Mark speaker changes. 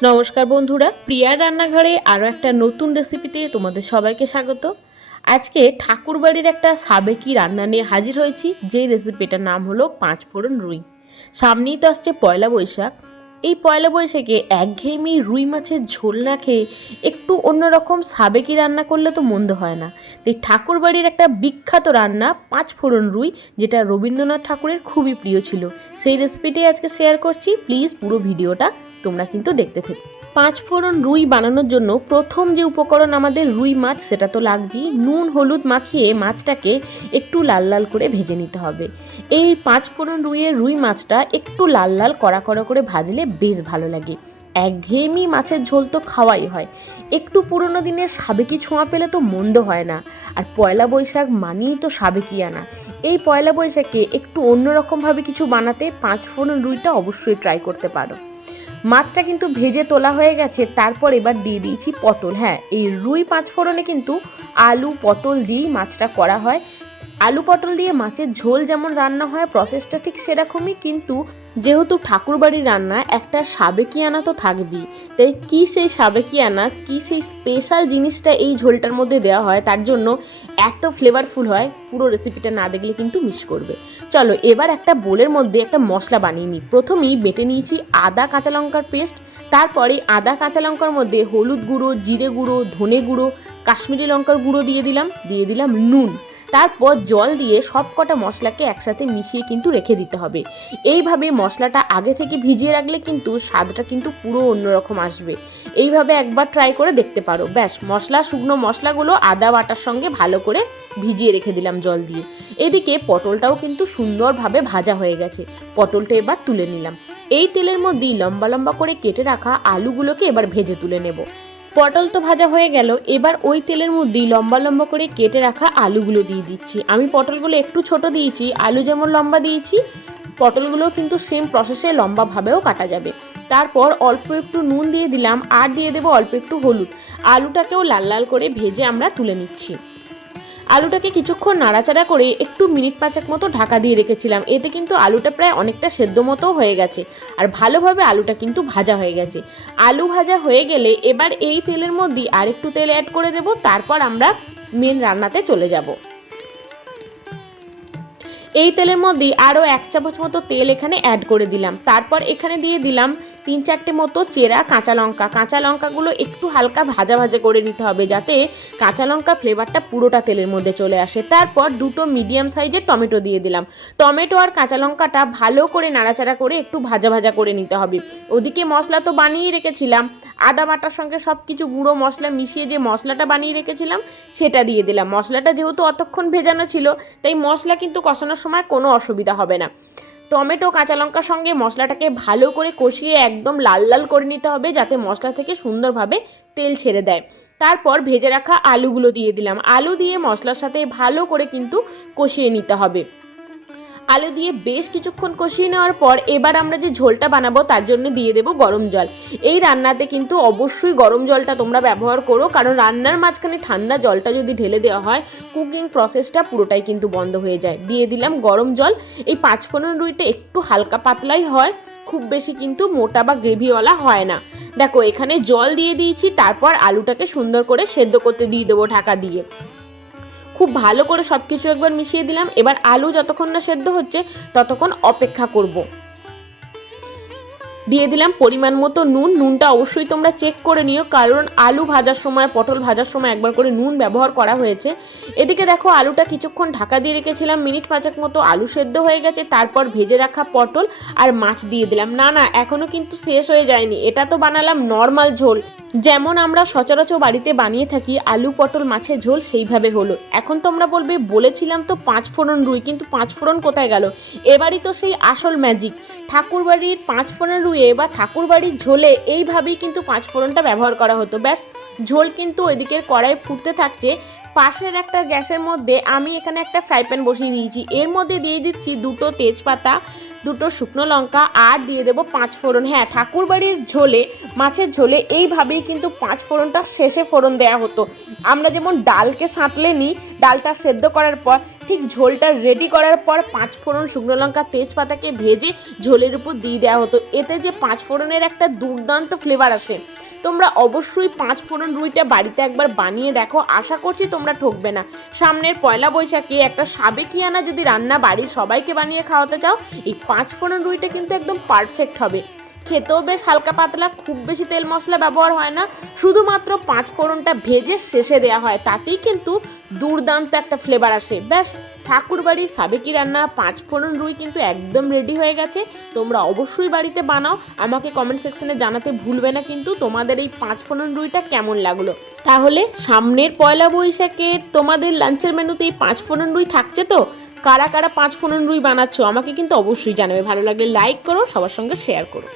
Speaker 1: নমস্কার বন্ধুরা, প্রিয়ার রান্নাঘরে আরও একটা নতুন রেসিপিতে তোমাদের সবাইকে স্বাগত। আজকে ঠাকুরবাড়ির একটা সাবেকি রান্না নিয়ে হাজির হয়েছি, যেই রেসিপিটার নাম হলো পাঁচ ফোড়ন রুই। সামনেই তো আসছে পয়লা বৈশাখ এই পয়লা বৈশাখে একঘেয়েমি রুই মাছের ঝোল না খেয়ে একটু অন্যরকম সাবেকি রান্না করলে তো মন্দ হয় না। তাই ঠাকুর বাড়ির একটা বিখ্যাত রান্না, পাঁচ ফোড়ন রুই, যেটা রবীন্দ্রনাথ ঠাকুরের খুবই প্রিয় ছিল। সেই রেসিপিটাই আজকে শেয়ার করছি। প্লিজ পুরো ভিডিওটা তোমরা কিন্তু দেখতে থেকো। পাঁচ ফোড়ন রুই বানানোর জন্য প্রথম যে উপকরণ আমাদের রুই মাছ, সেটা তো লাগছেই। নুন, হলুদ মাখিয়ে মাছটাকে একটু লাল লাল করে ভেজে নিতে হবে। এই পাঁচ ফোড়ন রুইয়ের রুই মাছটা একটু লাল লাল কড়া কড়া করে ভাজলে বেশ ভালো লাগে। একঘেয়েমি মাছের ঝোল তো খাওয়াই হয়। একটু পুরনো দিনের সাবেকি ছোঁয়া পেলে তো মন্দ হয় না। আর পয়লা বৈশাখ মানেই তো সাবেকি আনা। এই পয়লা বৈশাখে একটু অন্যরকমভাবে কিছু বানাতে পাঁচ ফোড়ন রুইটা অবশ্যই ট্রাই করতে পারো। মাছটা কিন্তু ভেজে তোলা হয়ে গেছে, তারপর এবার দিয়ে দিয়েছি পটল। হ্যাঁ এই রুই পাঁচ ফোড়নে কিন্তু আলু, পটল দিয়েই মাছটা করা হয়। আলু, পটল দিয়ে মাছের ঝোল যেমন রান্না হয় প্রসেসটা ঠিক সেরকমই, কিন্তু যেহেতু ঠাকুরবাড়ির রান্না, একটা সাবেকিয়ানা তো থাকবেই। তাই কী সেই সাবেকিয়ানা কী সেই স্পেশাল জিনিসটা এই ঝোলটার মধ্যে দেওয়া হয়, তার জন্য এত ফ্লেভারফুল হয় পুরো রেসিপিটা না দেখলে কিন্তু মিস করবে। চলো, এবার একটা বোলের মধ্যে একটা মশলা বানিয়ে নিই। প্রথমেই বেটে নিয়েছি আদা কাঁচা লঙ্কার পেস্ট তারপরে আদা কাঁচা লঙ্কার মধ্যে হলুদ গুঁড়ো, জিরে গুঁড়ো, ধনে গুঁড়ো, কাশ্মীরি লঙ্কার গুঁড়ো দিয়ে দিলাম দিয়ে দিলাম নুন। তারপর জল দিয়ে সব কটা মশলাকে একসাথে মিশিয়ে কিন্তু রেখে দিতে হবে। এইভাবে মশলাটা আগে থেকে ভিজিয়ে রাখলে কিন্তু স্বাদটা কিন্তু পুরো অন্যরকম আসবে। এইভাবে একবার ট্রাই করে দেখতে পারো। ব্যাস, মশলা, শুকনো মশলাগুলো আদা বাটার সঙ্গে ভালো করে ভিজিয়ে রেখে দিলাম। জল দিয়ে। এদিকে পটলটাও কিন্তু সুন্দরভাবে ভাজা হয়ে গেছে। পটলটা এবার তুলে নিলাম। এই তেলের মধ্যেই লম্বা লম্বা করে কেটে রাখা আলুগুলোকে এবার ভেজে তুলে নেব। পটল তো ভাজা হয়ে গেল, এবার ওই তেলের মধ্যেই লম্বা লম্বা করে কেটে রাখা আলুগুলো দিয়ে দিচ্ছি। আমি পটলগুলো একটু ছোট দিয়েছি, আলু যেমন লম্বা দিয়েছি পটলগুলো কিন্তু সেম প্রসেসে লম্বাভাবেও কাটা যাবে। তারপর অল্প একটু নুন দিয়ে দিলাম, আর দিয়ে দেবো অল্প একটু হলুদ। আলুটাকেও লাল লাল করে ভেজে আমরা তুলে নিচ্ছি। আলুটাকে কিছুক্ষণ নাড়াচাড়া করে একটু মিনিট পাঁচেক মতো ঢাকা দিয়ে রেখেছিলাম। এতে কিন্তু আলুটা প্রায় অনেকটা সেদ্ধ মতো হয়ে গেছে। আর ভালোভাবে আলুটা কিন্তু ভাজা হয়ে গেছে। আলু ভাজা হয়ে গেলে এবার এই তেলের মধ্যে আর একটু তেল অ্যাড করে দেব। তারপর আমরা মেন রান্নাতে চলে যাব। এই তেলের মধ্যে আরও এক চামচ মতো তেল এখানে অ্যাড করে দিলাম। তারপর এখানে দিয়ে দিলাম তিন চারটে মতো চেরা, কাঁচা লঙ্কা। কাঁচা লঙ্কাগুলো একটু হালকা ভাজা ভাজা করে নিতে হবে যাতে কাঁচা লঙ্কার ফ্লেভারটা পুরোটা তেলের মধ্যে চলে আসে। তারপর দুটো মিডিয়াম সাইজের টমেটো দিয়ে দিলাম। টমেটো আর কাঁচা লঙ্কাটা ভালো করে নাড়াচাড়া করে একটু ভাজা ভাজা করে নিতে হবে। ওদিকে মশলা তো বানিয়ে রেখেছিলাম। আদা বাটার সঙ্গে সব কিছু গুঁড়ো মশলা মিশিয়ে যে মশলাটা বানিয়ে রেখেছিলাম, সেটা দিয়ে দিলাম। মশলাটা যেহেতু অতক্ষণ ভেজানো ছিল, তাই মশলা কিন্তু কষানোর সময় কোনো অসুবিধা হবে না। টমেটো, কাঁচা লঙ্কার সঙ্গে মশলাটাকে ভালো করে কষিয়ে একদম লাল লাল করে নিতে হবে যাতে মশলা থেকে সুন্দরভাবে তেল ছেড়ে দেয়। তারপর ভেজে রাখা আলুগুলো দিয়ে দিলাম। আলু দিয়ে মশলার সাথে ভালো করে কিন্তু কষিয়ে নিতে হবে। আলু দিয়ে বেশ কিছুক্ষণ কষিয়ে নেওয়ার পর এবার আমরা যে ঝোলটা বানাবো তার জন্য দিয়ে দেবো গরম জল। এই রান্নাতে কিন্তু অবশ্যই গরম জলটা তোমরা ব্যবহার করো, কারণ রান্নার মাঝখানে ঠান্ডা জলটা যদি ঢেলে দেওয়া হয় কুকিং প্রসেসটা পুরোটাই কিন্তু বন্ধ হয়ে যায়। দিয়ে দিলাম গরম জল। এই পাঁচ ফোড়ন রুইটা একটু হালকা পাতলাই হয়, খুব বেশি কিন্তু মোটা বা গ্রেভিওয়ালা হয় না। দেখো, এখানে জল দিয়ে দিয়েছি, তারপর আলুটাকে সুন্দর করে সেদ্ধ করতে দিয়ে দেবো ঢাকা দিয়ে। খুব ভালো করে সব কিছু একবার মিশিয়ে দিলাম। এবার আলু যতক্ষণ না সেদ্ধ হচ্ছে, ততক্ষণ অপেক্ষা করব। দিয়ে দিলাম পরিমাণ মতো নুন। নুনটা অবশ্যই তোমরা চেক করে নিও, কারণ আলু ভাজার সময়, পটল ভাজার সময় একবার করে নুন ব্যবহার করা হয়েছে। এদিকে দেখো আলুটা কিছুক্ষণ ঢাকা দিয়ে রেখেছিলাম, মিনিট পাঁচেক মতো আলু সেদ্ধ হয়ে গেছে, তারপর ভেজে রাখা পটল আর মাছ দিয়ে দিলাম। না না এখনও কিন্তু শেষ হয়ে যায়নি। এটা তো বানালাম নর্মাল ঝোল। যেমন আমরা সচরাচর বাড়িতে বানিয়ে থাকি আলু, পটল, মাছের ঝোল, সেইভাবে হলো। এখন তোমরা বলবে, বলেছিলাম তো পাঁচ ফোড়ন রুই, কিন্তু পাঁচ ফোড়ন কোথায় গেল? এবারই তো সেই আসল ম্যাজিক ঠাকুরবাড়ির পাঁচ ফোড়ন রুইয়ে বা ঠাকুরবাড়ির ঝোলে এইভাবেই কিন্তু পাঁচ ফোড়নটা ব্যবহার করা হতো। ব্যাস, ঝোল কিন্তু ওইদিকের কড়াই ফুটতে থাকছে। পাশের একটা গ্যাসের মধ্যে আমি এখানে একটা ফ্রাই প্যান বসিয়ে দিয়েছি। এর মধ্যে দিয়ে দিচ্ছি দুটো তেজপাতা, দুটো শুকনো লঙ্কা আর দিয়ে দেবো পাঁচ ফোড়ন। হ্যাঁ ঠাকুরবাড়ির ঝোলে, মাছের ঝোলে এইভাবেই কিন্তু পাঁচ ফোড়নটা শেষে ফোড়ন দেওয়া হতো। আমরা যেমন ডালকে সাঁতলে নিই, ডালটা সেদ্ধ করার পর, ঠিক ঝোলটা রেডি করার পর পাঁচ ফোড়ন শুকনো লঙ্কা, তেজপাতাকে ভেজে ঝোলের উপর দিয়ে দেওয়া হতো। এতে যে পাঁচ ফোড়নের একটা দুর্দান্ত ফ্লেভার আসে। তোমরা অবশ্যই পাঁচ ফোড়ন রুইটা বাড়িতে একবার বানিয়ে দেখো। আশা করছি তোমরা ঠকবে না। সামনের পয়লা বৈশাখে একটা সাবেকিয়ানা যদি রান্না বাড়ির সবাইকে বানিয়ে খাওয়াতে চাও, এই পাঁচ ফোড়ন রুইটা কিন্তু একদম পারফেক্ট হবে। খেতেও বেশ হালকা পাতলা, খুব বেশি তেল মশলা ব্যবহার হয় না। শুধুমাত্র পাঁচ ফোড়নটা ভেজে শেষে দেওয়া হয়। তাতেই কিন্তু দুর্দান্ত একটা ফ্লেভার আসে। ব্যাস ঠাকুরবাড়ির সাবেকি রান্না, পাঁচ ফোড়ন রুই কিন্তু একদম রেডি হয়ে গেছে। তোমরা অবশ্যই বাড়িতে বানাও। আমাকে কমেন্ট সেকশনে জানাতে ভুলবে না কিন্তু তোমাদের এই পাঁচ ফোড়ন রুইটা কেমন লাগল। তাহলে সামনের পয়লা বৈশাখে তোমাদের লাঞ্চের মেনুতে এই পাঁচ ফোড়ন রুই থাকছে তো? কারা কারা পাঁচ ফোড়ন রুই বানাচ্ছো আমাকে কিন্তু অবশ্যই জানাবে। ভালো লাগলে লাইক করো, সবার সঙ্গে শেয়ার করো।